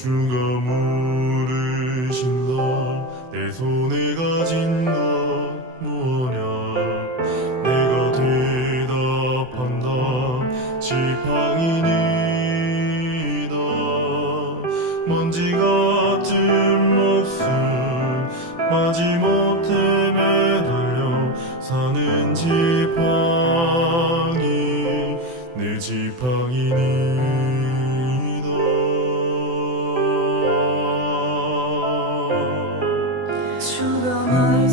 주가 물으신다 내 손에 가진 것 뭐냐? 내가 대답한다. 지팡이니다 먼지 같은 목숨 마지못해 매달려 사는 지팡이. 내 지팡이니 다 주가